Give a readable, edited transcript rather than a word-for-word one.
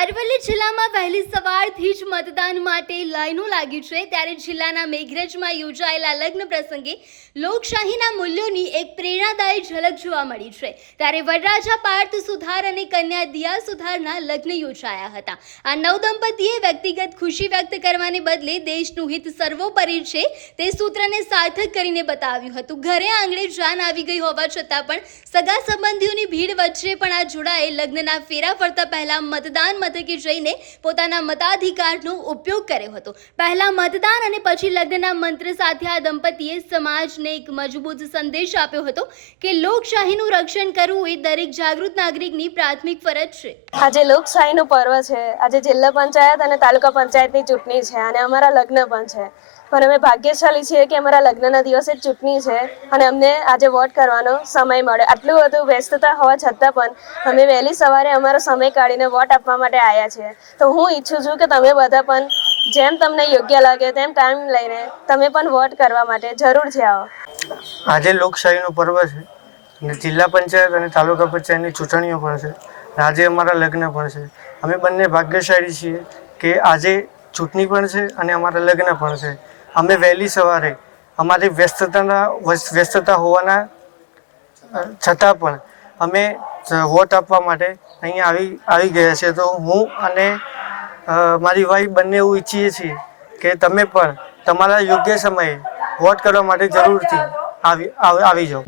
અરવલ્લી જિલ્લામાં વહેલી સવારથી જ મતદાન માટે લાઈનો લાગી છે ત્યારે જિલ્લાના મેઘરજમાં યોજાયેલા લગ્ન પ્રસંગે લોકશાહીના મૂલ્યોની એક પ્રેરણાદાયી ઝલક જોવા મળી છે ત્યારે વરરાજા પાર્થ સુથાર અને કન્યા દિયા સુથારના લગ્ન યોજાયા હતા। આ નવદંપતીએ વ્યક્તિગત ખુશી વ્યક્ત કરવાને બદલે દેશનું હિત સર્વોપરી છે તે સૂત્રને સાર્થક કરીને બતાવ્યું હતું। ઘરે આંગણે જાન આવી ગઈ હોવા છતાં પણ સગા સંબંધીઓની ભીડ વચ્ચે પણ આ જોડાએ લગ્નના ફેરા ફરતા પહેલા મતદાન મથકે જઈને પોતાના મતાધિકારનો ઉપયોગ કર્યો હતો। પહેલા મતદાન અને પછી લગ્નના મંત્ર સાથે આ દંપતીએ સમાજને એક મજબૂત સંદેશ આપ્યો હતો કે લોકશાહીનું રક્ષણ કરવું એ દરેક જાગૃત નાગરિકની પ્રાથમિક ફરજ છે। આજે લોકશાહીનું પર્વ છે। આજે જિલ્લા પંચાયત અને તાલુકા પંચાયતની ચૂંટણી છે અને અમારા લગ્ન પણ છે, પણ અમે ભાગ્યશાળી છીએ કે અમારા લગ્નના દિવસે જ ચૂંટણી છે અને અમને આજે વોટ કરવાનો સમય મળ્યો। આટલું બધું વ્યસ્તતા હોવા છતાં પણ અમે વહેલી સવારે અમારો સમય કાઢીને વોટ આપવા માટે આવ્યા છીએ। તો હું ઈચ્છું છું કે તમે બધા પણ જેમ તમને યોગ્ય લાગે તેમ ટાઈમ લઈને તમે પણ વોટ કરવા માટે જરૂરથી આવો। આજે લોકશાહીનું પર્વ છે અને જિલ્લા પંચાયત અને તાલુકા પંચાયતની ચૂંટણીઓ પણ છે। આજે અમારા લગ્ન પણ છે। અમે બંને ભાગ્યશાળી છીએ કે આજે ચૂંટણી પણ છે અને અમારા લગ્ન પણ છે। અમે વહેલી સવારે અમારી વ્યસ્તતા હોવાના છતાં પણ અમે વોટ આપવા માટે અહીંયા આવી ગયા છે। તો હું અને મારી વાઈફ બંને એવું ઈચ્છીએ છીએ કે તમે પણ તમારા યોગ્ય સમયે વોટ કરવા માટે જરૂરથી આવી જાઓ।